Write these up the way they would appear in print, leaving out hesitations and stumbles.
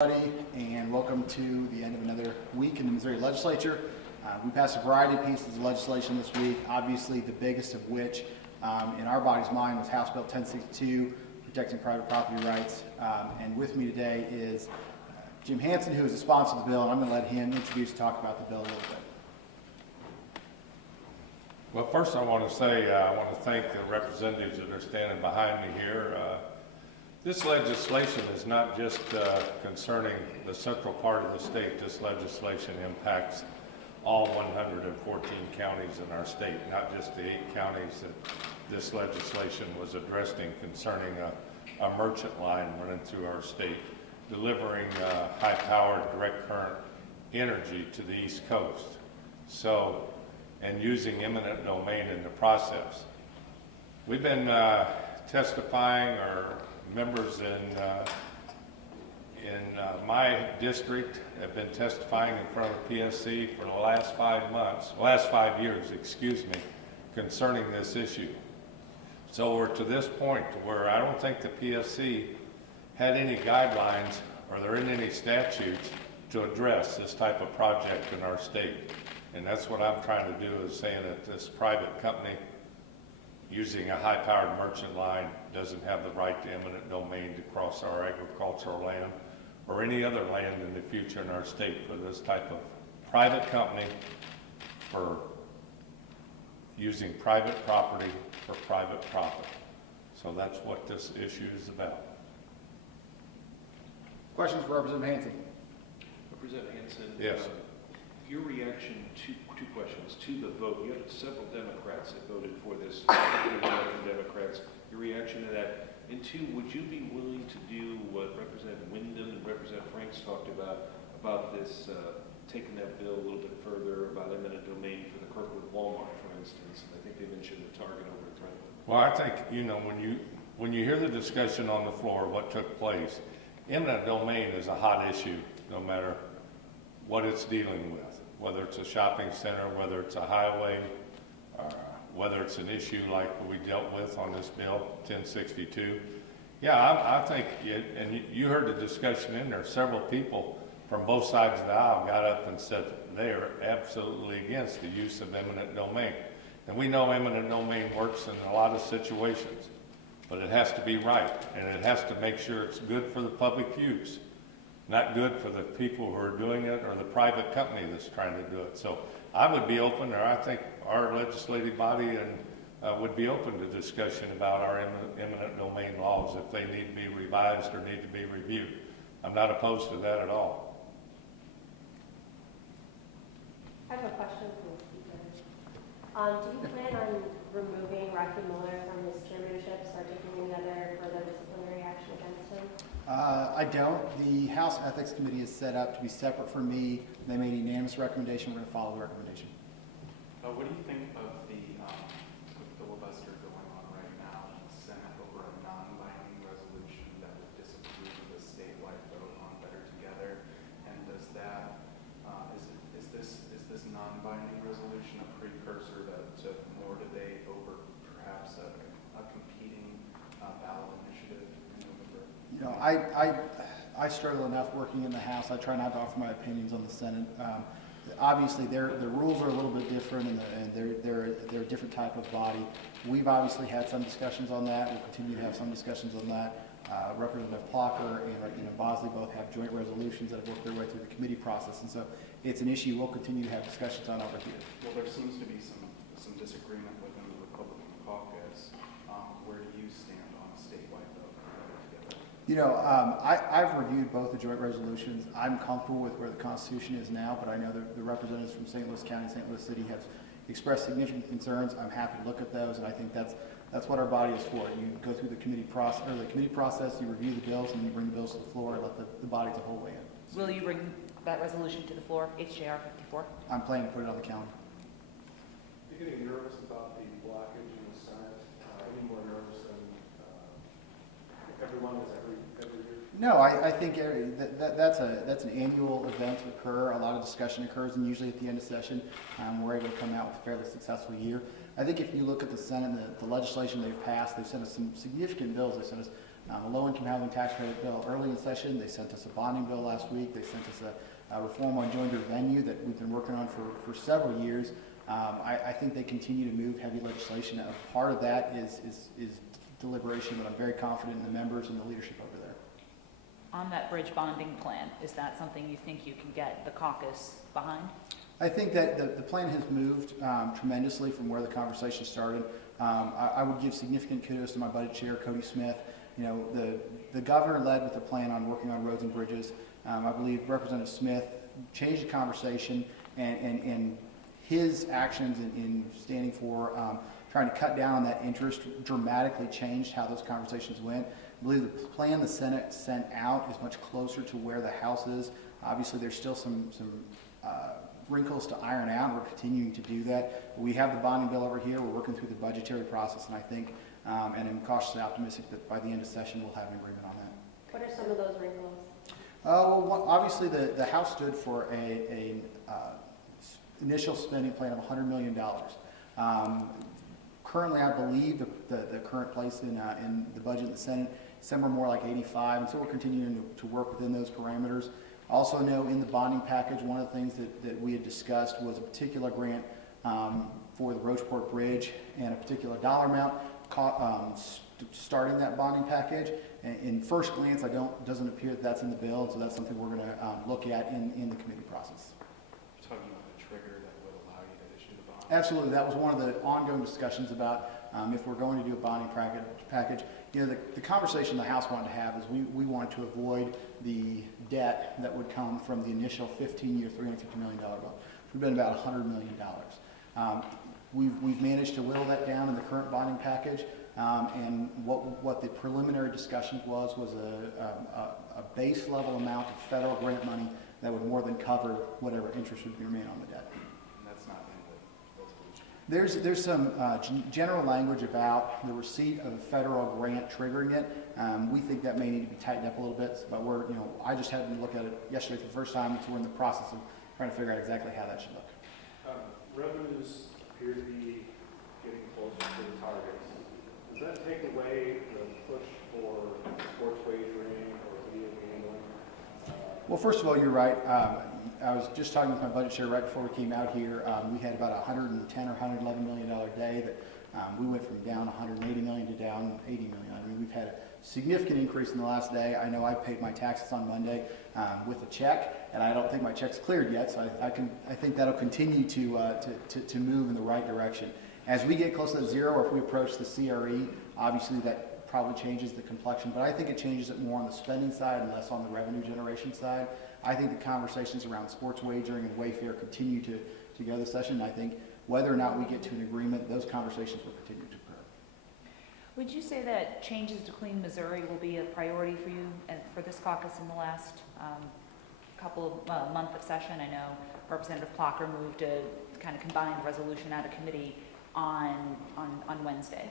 Everybody, and welcome to the end of another week in the Missouri Legislature. We passed a variety of pieces of legislation this week, obviously the biggest of which in our body's mind was House Bill 1062, protecting private property rights. And with me today is Jim Hansen, who is the sponsor of the bill, and I'm going to let him introduce and talk about the bill a little bit. Well, first I want to say I want to thank the representatives that are standing behind me here. This legislation is not just concerning the central part of the state. This legislation impacts all 114 counties in our state, not just the 8 counties that this legislation was addressing concerning a merchant line running through our state, delivering high-powered direct current energy to the East Coast. So, and using eminent domain in the process. We've been testifying, or members in my district have been testifying in front of the PSC for the last 5 years, excuse me, concerning this issue. So we're to this point where I don't think the PSC had any guidelines or there isn't any statutes to address this type of project in our state. And that's what I'm trying to do, is saying that this private company using a high-powered merchant line doesn't have the right to eminent domain to cross our agricultural land or any other land in the future in our state for this type of private company for using private property for private profit. So that's what this issue is about. Questions for Representative Hansen? Representative Hansen. Yes. Your reaction to two questions to the vote. You had several Democrats that voted for this. Democrats. Your reaction to that. And two, would you be willing to do what Representative Wyndham and Representative Franks talked about this, taking that bill a little bit further about eminent domain for the Kirkwood Walmart, for instance? And I think they mentioned the Target over at Threadneedle. Well, I think, you know, when you hear the discussion on the floor, what took place, eminent domain is a hot issue, no matter what it's dealing with, whether it's a shopping center, whether it's a highway, whether it's an issue like we dealt with on this bill, 1062. Yeah, I think, and you heard the discussion in there, several people from both sides of the aisle got up and said they are absolutely against the use of eminent domain. And we know eminent domain works in a lot of situations, but it has to be right, and it has to make sure it's good for the public use. Not good for the people who are doing it or the private company that's trying to do it. So I would be open, or I think our legislative body would be open to discussion about our eminent domain laws if they need to be revised or need to be reviewed. I'm not opposed to that at all. I have a question from the speakers. Do you plan on removing Rocky Miller from his chairmanship, start taking any other further disciplinary action against him? I don't. The House Ethics Committee is set up to be separate from me. They made a unanimous recommendation. We're going to follow the recommendation. What do you think of the filibuster going on right now in the Senate over a non-binding resolution that would disapprove of the statewide vote on Better Together? And does that is this non-binding resolution a precursor to more debate over perhaps a competing ballot initiative in November? You know, I struggle enough working in the House. I try not to offer my opinions on the Senate. Obviously, their rules are a little bit different, and they're a different type of body. We've obviously had some discussions on that. We'll continue to have some discussions on that. Representative Plocker and Bosley both have joint resolutions that have worked their way through the committee process, and so it's an issue we'll continue to have discussions on over here. Well, there seems to be some disagreement within the Republican caucus. Where do you stand on a statewide vote for Better Together? You know, I've reviewed both the joint resolutions. I'm comfortable with where the Constitution is now, but I know the representatives from St. Louis County, St. Louis City have expressed significant concerns. I'm happy to look at those, and I think that's what our body is for. You go through the committee process, you review the bills, and you bring the bills to the floor and let the body as a whole weigh in. Will you bring that resolution to the floor, HJR 54? I'm planning to put it on the calendar. Are you getting nervous about the blockage in the Senate? Any more nervous than everyone is every year? No, I think that's an annual event to occur. A lot of discussion occurs, and usually at the end of session, we're able to come out with a fairly successful year. I think if you look at the Senate, the legislation they've passed, they've sent us some significant bills. They sent us a low-income housing tax credit bill early in session. They sent us a bonding bill last week. They sent us a reform on joinder venue that we've been working on for several years. I think they continue to move heavy legislation. A part of that is deliberation, but I'm very confident in the members and the leadership over there. On that bridge bonding plan, is that something you think you can get the caucus behind? I think that the plan has moved tremendously from where the conversation started. I would give significant kudos to my budget chair, Cody Smith. You know, the governor led with a plan on working on roads and bridges. I believe Representative Smith changed the conversation, and his actions in standing for trying to cut down on that interest dramatically changed how those conversations went. I believe the plan the Senate sent out is much closer to where the House is. Obviously, there's still some wrinkles to iron out, and we're continuing to do that. But we have the bonding bill over here. We're working through the budgetary process, and I think, and I'm cautiously optimistic that by the end of session, we'll have an agreement on that. What are some of those wrinkles? Well, obviously, the House stood for a initial spending plan of $100 million. Currently, I believe the current place in the budget in the Senate, somewhere more like 85, and so we're continuing to work within those parameters. Also know in the bonding package, one of the things that we had discussed was a particular grant for the Rocheport Bridge and a particular dollar amount starting that bonding package. And in first glance, doesn't appear that that's in the bill, so that's something we're going to look at in the committee process. Talking about the trigger that would allow you to issue the bond? Absolutely, that was one of the ongoing discussions about if we're going to do a bonding package. You know, the conversation the House wanted to have is we wanted to avoid the debt that would come from the initial 15-year, $350 million bill. We've been about $100 million. We've managed to whittle that down in the current bonding package, and what the preliminary discussions was a base level amount of federal grant money that would more than cover whatever interest would remain on the debt. And that's not in the resolution? There's some general language about the receipt of a federal grant triggering it. We think that may need to be tightened up a little bit, but I just happened to look at it yesterday for the first time, so we're in the process of trying to figure out exactly how that should look. Revenues appear to be getting closer to the targets. Does that take away the push for sports wagering or video gambling? Well, first of all, you're right. I was just talking with my budget chair right before we came out here. We had about $110 or $111 million day that we went from down $180 million to down $80 million. I mean, we've had a significant increase in the last day. I know I paid my taxes on Monday with a check, and I don't think my check's cleared yet, so I think that'll continue to move in the right direction. As we get close to zero, or if we approach the CRE, obviously that probably changes the complexion, but I think it changes it more on the spending side and less on the revenue generation side. I think the conversations around sports wagering and Wayfair continue to go this session. I think whether or not we get to an agreement, those conversations will continue to occur. Would you say that changes to Clean Missouri will be a priority for you and for this caucus in the last couple of month of session? I know Representative Plocker moved to kind of combine the resolution out of committee on Wednesday.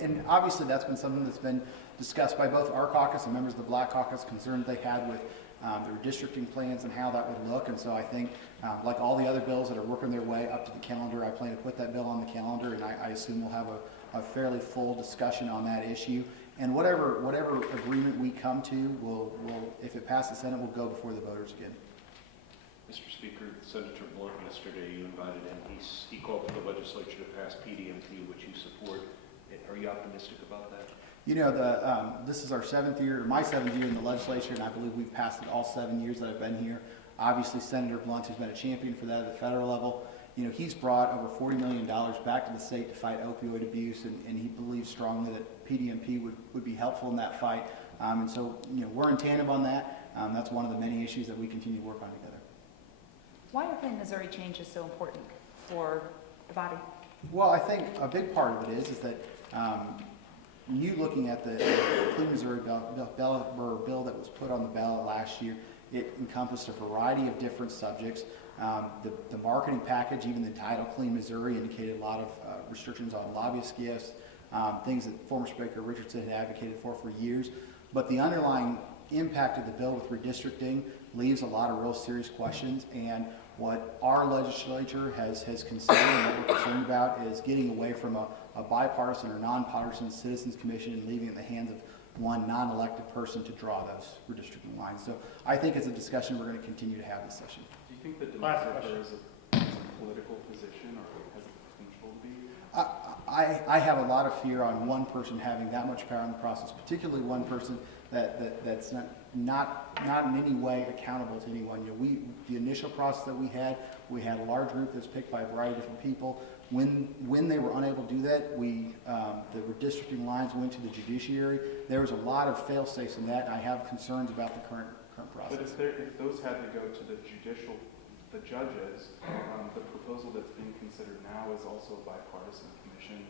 And obviously that's been something that's been discussed by both our caucus and members of the Black Caucus, concerns they had with their districting plans and how that would look. And so I think, like all the other bills that are working their way up to the calendar, I plan to put that bill on the calendar, and I assume we'll have a fairly full discussion on that issue. And whatever agreement we come to, will if it passes the Senate, will go before the voters again. Mr. Speaker, Senator Blunt, yesterday you invited him. He called for the legislature to pass PDMP, which you support. Are you optimistic about that? You know, this is our my seventh year in the legislature, and I believe we've passed it all 7 years that I've been here. Obviously, Senator Blunt has been a champion for that at the federal level. You know, he's brought over $40 million back to the state to fight opioid abuse, and he believes strongly that PDMP would be helpful in that fight. And so, you know, we're in tandem on that. That's one of the many issues that we continue to work on together. Why are Clean Missouri changes so important for the body? Well, I think a big part of it is that you looking at the Clean Missouri bill that was put on the ballot last year, it encompassed a variety of different subjects. The marketing package, even the title Clean Missouri, indicated a lot of restrictions on lobbyist gifts, things that former Speaker Richardson had advocated for years. But the underlying impact of the bill with redistricting leaves a lot of real serious questions, and what our legislature has considered and what we're concerned about is getting away from a bipartisan or nonpartisan citizens commission and leaving it in the hands one non-elected person to draw those redistricting lines. So I think it's a discussion we're going to continue to have this session. Do you think that Last demographer is a political position or has the potential to be? I have a lot of fear on one person having that much power in the process, particularly one person that's not in any way accountable to anyone. You know, the initial process that we had a large group that's picked by a variety of different people. When they were unable to do that, the redistricting lines went to the judiciary. There was a lot of fail-safes in that, and I have concerns about the current process. But if those had to go to the judges, the proposal that's being considered now is also a bipartisan commission.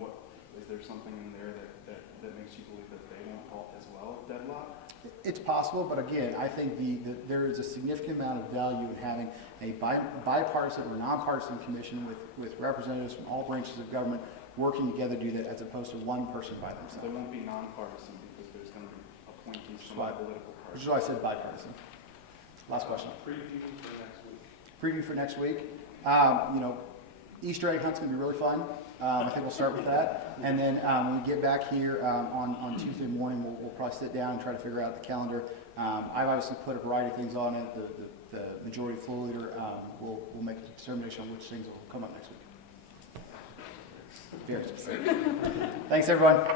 Is there something in there that makes you believe that they won't halt as well, deadlock? It's possible, but again, I think there is a significant amount of value in having a bipartisan or nonpartisan commission with representatives from all branches of government working together to do that, as opposed to one person by So themselves. they won't be nonpartisan because there's going to be appointees from Right. all political Which parties. is why I said bipartisan. Last question. Preview for next week. Preview for next week. You know, Easter egg hunt's gonna be really fun. I think we'll start with that. And then when we get back here on Tuesday morning, we'll probably sit down and try to figure out the calendar. I've obviously put a variety of things on it. The majority floor leader will make a determination on which things will come up next week. Very specific. Thanks, everyone.